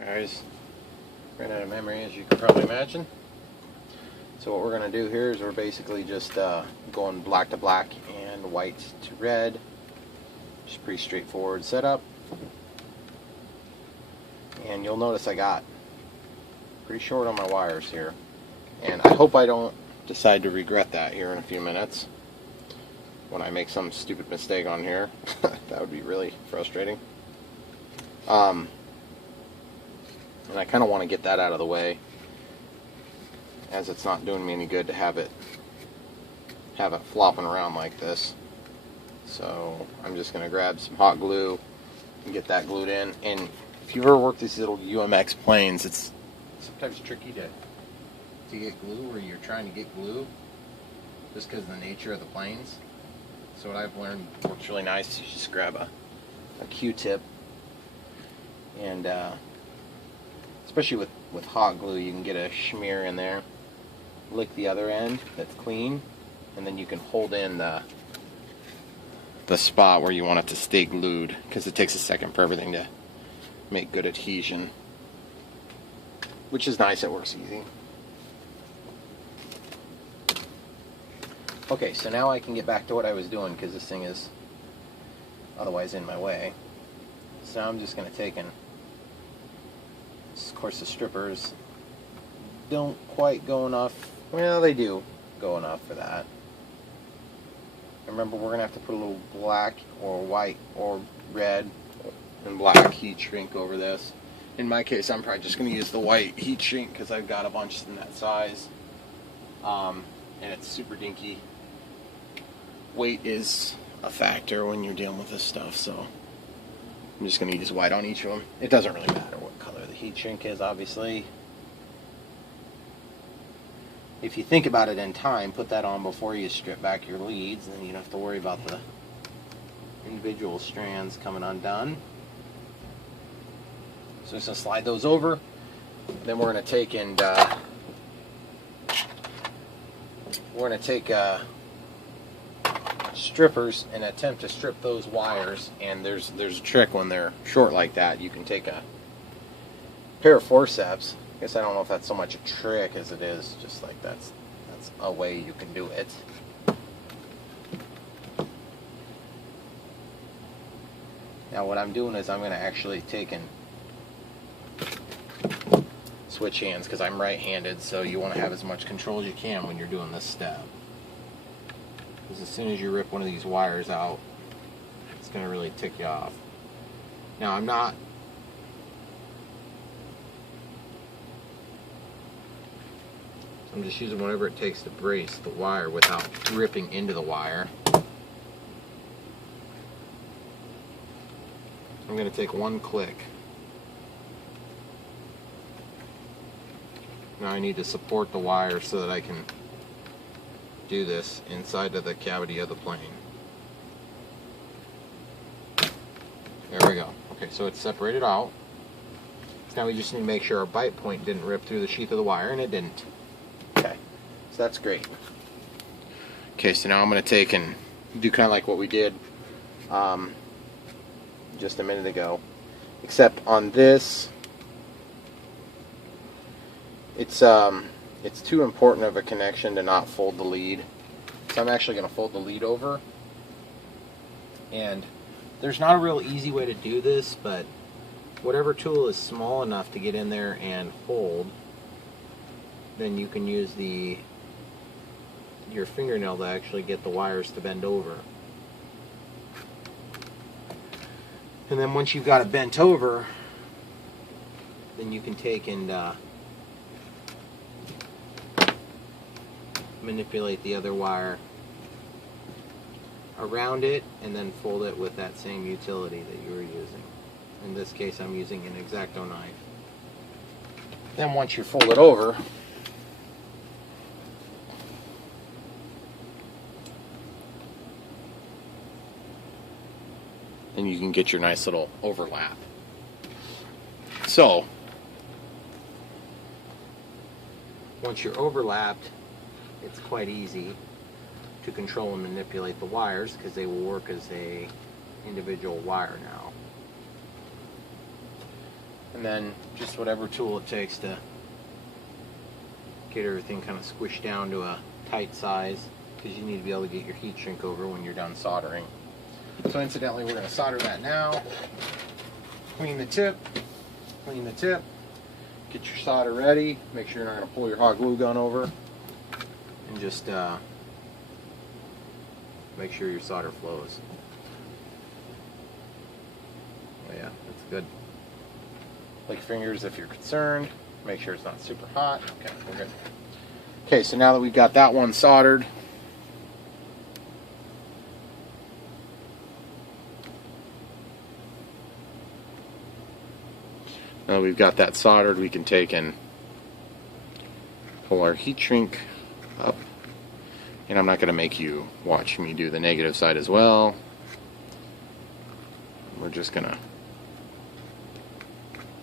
Guys, ran out of memory, as you can probably imagine. So what we're going to do here is we're basically just going black to black and white to red. Just pretty straightforward setup. And you'll notice I got pretty short on my wires here. And I hope I don't decide to regret that here in a few minutes when I make some stupid mistake on here. That would be really frustrating. And I kind of want to get that out of the way, as it's not doing me any good to have it flopping around like this. So I'm just going to grab some hot glue and get that glued in. And if you've ever worked these little UMX planes, it's sometimes tricky to get glue where you're trying to get glue, just because of the nature of the planes. So what I've learned works really nice. You just grab a Q-tip, and especially with hot glue, you can get a smear in there, lick the other end that's clean, and then you can hold in the spot where you want it to stay glued, because it takes a second for everything to make good adhesion, which is nice. It works easy. Okay, so now I can get back to what I was doing, because this thing is otherwise in my way. So I'm just going to take and, of course, the strippers don't quite go enough. Well, they do go enough for that. Remember, we're going to have to put a little black or white or red and black heat shrink over this. In my case, I'm probably just going to use the white heat shrink because I've got a bunch in that size. And it's super dinky. Weight is a factor when you're dealing with this stuff, so I'm just going to use white on each of them. It doesn't really matter what color the heat shrink is, obviously. If you think about it in time, put that on before you strip back your leads, and then you don't have to worry about the individual strands coming undone. So just going to slide those over. Then we're going to take and strippers and attempt to strip those wires. And there's a trick when they're short like that. You can take a pair of forceps. I guess I don't know if that's so much a trick as it is just like that's a way you can do it. Now what I'm doing is I'm going to actually take and switch hands, because I'm right-handed, so you want to have as much control as you can when you're doing this step. Because as soon as you rip one of these wires out, it's going to really tick you off. Now I'm just using whatever it takes to brace the wire without ripping into the wire. I'm going to take one click. Now I need to support the wire so that I can do this inside of the cavity of the plane. There we go. Okay, so it's separated out. So now we just need to make sure our bite point didn't rip through the sheath of the wire, and it didn't. Okay, so that's great. Okay, so now I'm going to take and do kind of like what we did just a minute ago, except on this, it's too important of a connection to not fold the lead. So I'm actually going to fold the lead over. And there's not a real easy way to do this, but whatever tool is small enough to get in there and hold, then you can use your fingernail to actually get the wires to bend over. And then once you've got it bent over, then you can take and manipulate the other wire around it, and then fold it with that same utility that you were using. In this case, I'm using an X-Acto knife. Then once you fold it over, then you can get your nice little overlap. So once you're overlapped, it's quite easy to control and manipulate the wires, because they will work as a individual wire now. And then just whatever tool it takes to get everything kind of squished down to a tight size, because you need to be able to get your heat shrink over when you're done soldering. So incidentally, we're going to solder that now. Clean the tip, get your solder ready, make sure you're not going to pull your hot glue gun over, and just make sure your solder flows. Oh yeah, that's good. Lick your fingers if you're concerned. Make sure it's not super hot. Okay, we're good. Okay, so now that we've got that one soldered, we can take and pull our heat shrink up. And I'm not going to make you watch me do the negative side as well. We're just going to,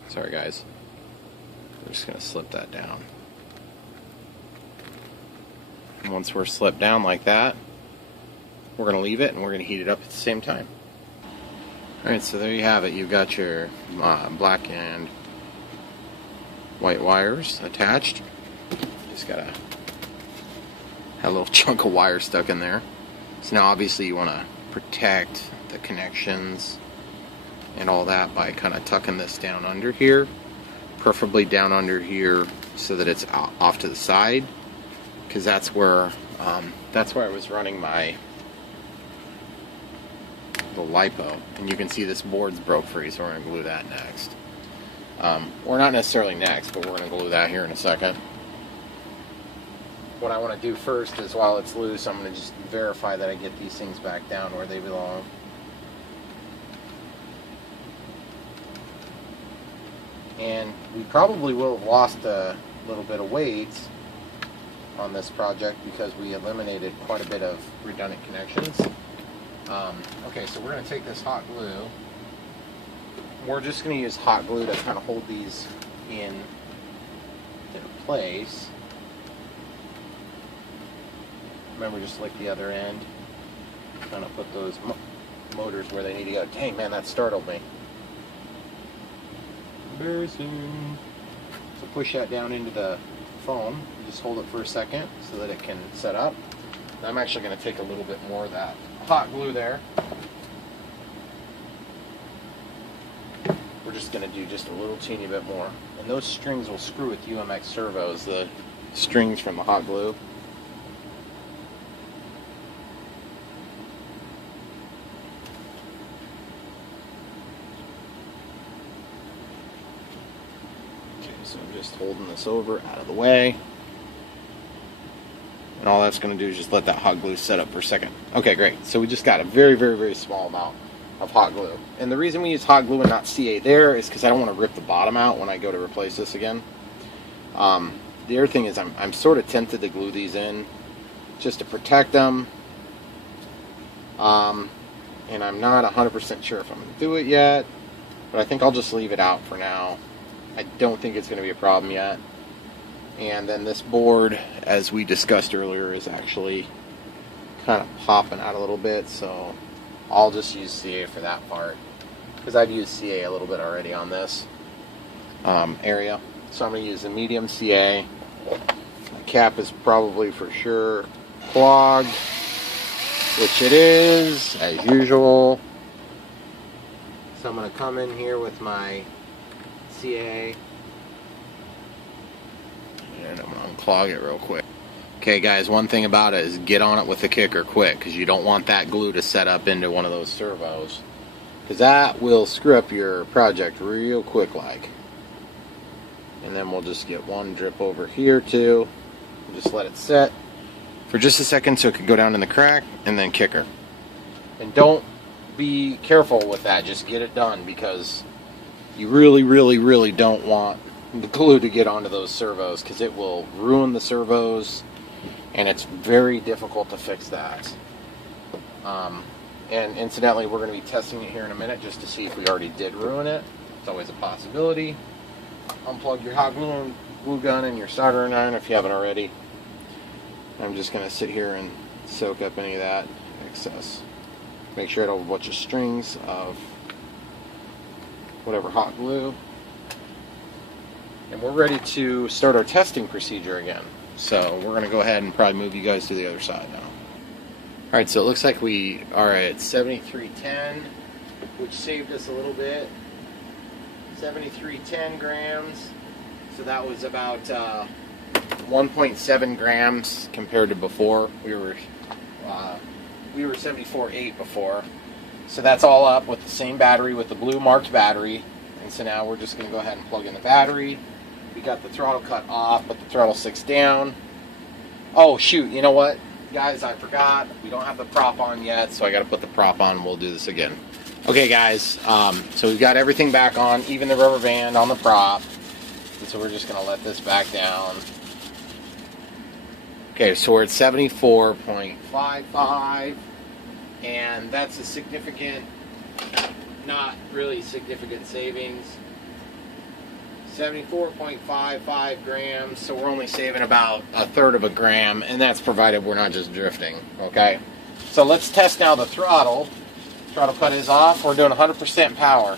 sorry guys, we're just going to slip that down. And once we're slipped down like that, we're going to leave it and we're going to heat it up at the same time. Alright, so there you have it. You've got your black and white wires attached. Just got a little chunk of wire stuck in there. So now obviously you want to protect the connections and all that by kind of tucking this down under here, preferably down under here so that it's off to the side, because that's where I was running the lipo, and you can see this board's broke free, so we're going to glue that next. Or not necessarily next, but we're going to glue that here in a second. What I want to do first is, while it's loose, I'm going to just verify that I get these things back down where they belong. And we probably will have lost a little bit of weight on this project because we eliminated quite a bit of redundant connections. Okay, so we're going to take this hot glue. We're just going to use hot glue to kind of hold these in place. Remember, just like the other end, kind of put those motors where they need to go. Dang, man, that startled me. Embarrassing. So push that down into the foam. Just hold it for a second so that it can set up. I'm actually going to take a little bit more of that hot glue there. We're just going to do just a little teeny bit more. And those strings will screw with UMX servos, the strings from the hot glue. Okay, so I'm just holding this over out of the way. And all that's going to do is just let that hot glue set up for a second. Okay, great. So we just got a very, very, very small amount of hot glue. And the reason we use hot glue and not CA there is because I don't want to rip the bottom out when I go to replace this again. The other thing is I'm sort of tempted to glue these in just to protect them. And I'm not 100% sure if I'm going to do it yet. But I think I'll just leave it out for now. I don't think it's going to be a problem yet. And then this board, as we discussed earlier, is actually kind of popping out a little bit, so I'll just use CA for that part, because I've used CA a little bit already on this area. So I'm going to use the medium CA. The cap is probably for sure clogged, which it is, as usual. So I'm going to come in here with my CA. And I'm going to unclog it real quick. Okay guys, one thing about it is get on it with the kicker quick, because you don't want that glue to set up into one of those servos, because that will screw up your project real quick like. And then we'll just get one drip over here too. Just let it set for just a second so it can go down in the crack, and then kicker. And don't be careful with that, just get it done, because you really, really, really don't want the glue to get onto those servos, because it will ruin the servos, and it's very difficult to fix that. And incidentally, we're going to be testing it here in a minute just to see if we already did ruin it. It's always a possibility. Unplug your hot glue gun and your soldering iron if you haven't already. I'm just going to sit here and soak up any of that excess. Make sure I don't have a bunch of strings of whatever hot glue. and we're ready to start our testing procedure again. So we're going to go ahead and probably move you guys to the other side now. Alright, so it looks like we are at 7310, which saved us a little bit. 7310 grams, so that was about 1.7 grams compared to before. We were 74.8 before. So that's all up with the same battery, with the blue marked battery. And so now we're just going to go ahead and plug in the battery. We got the throttle cut off, but the throttle sticks down. Oh shoot, you know what? Guys, I forgot. We don't have the prop on yet, so I got to put the prop on and we'll do this again. Okay guys, so we've got everything back on, even the rubber band on the prop. And so we're just going to let this back down. Okay, so we're at 74.55, and that's a significant, not really significant savings. 74.55 grams, so we're only saving about 1/3 of a gram, and that's provided we're not just drifting, okay? So let's test now the throttle. Throttle cut is off. We're doing 100% power.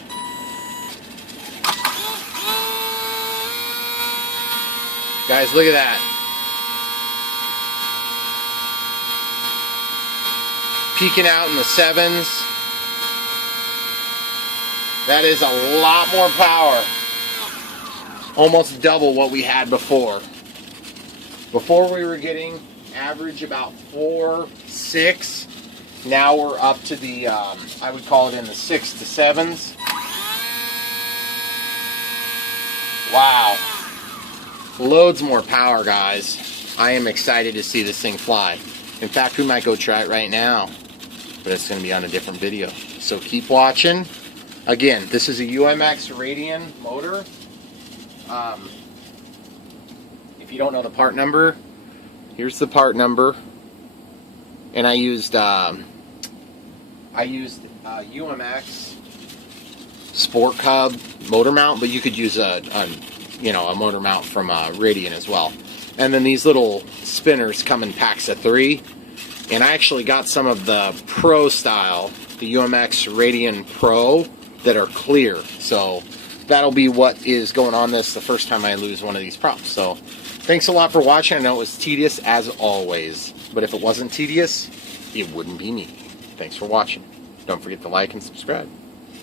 Guys, look at that. Peaking out in the 7s. That is a lot more power. Almost double what we had before. Before we were getting average about 4, 6. Now we're up to the, I would call it in the 6 to 7s. Wow. Loads more power, guys. I am excited to see this thing fly. In fact, we might go try it right now. But it's going to be on a different video. So keep watching. Again, this is a UMX Radian motor. If you don't know the part number, here's the part number. And I used UMX Sport Cub motor mount, but you could use a motor mount from Radian as well. And then these little spinners come in packs of 3. And I actually got some of the Pro style, the UMX Radian Pro, that are clear. So that'll be what is going on this the first time I lose one of these props. So thanks a lot for watching. I know it was tedious as always, but if it wasn't tedious, it wouldn't be me. Thanks for watching. Don't forget to like and subscribe.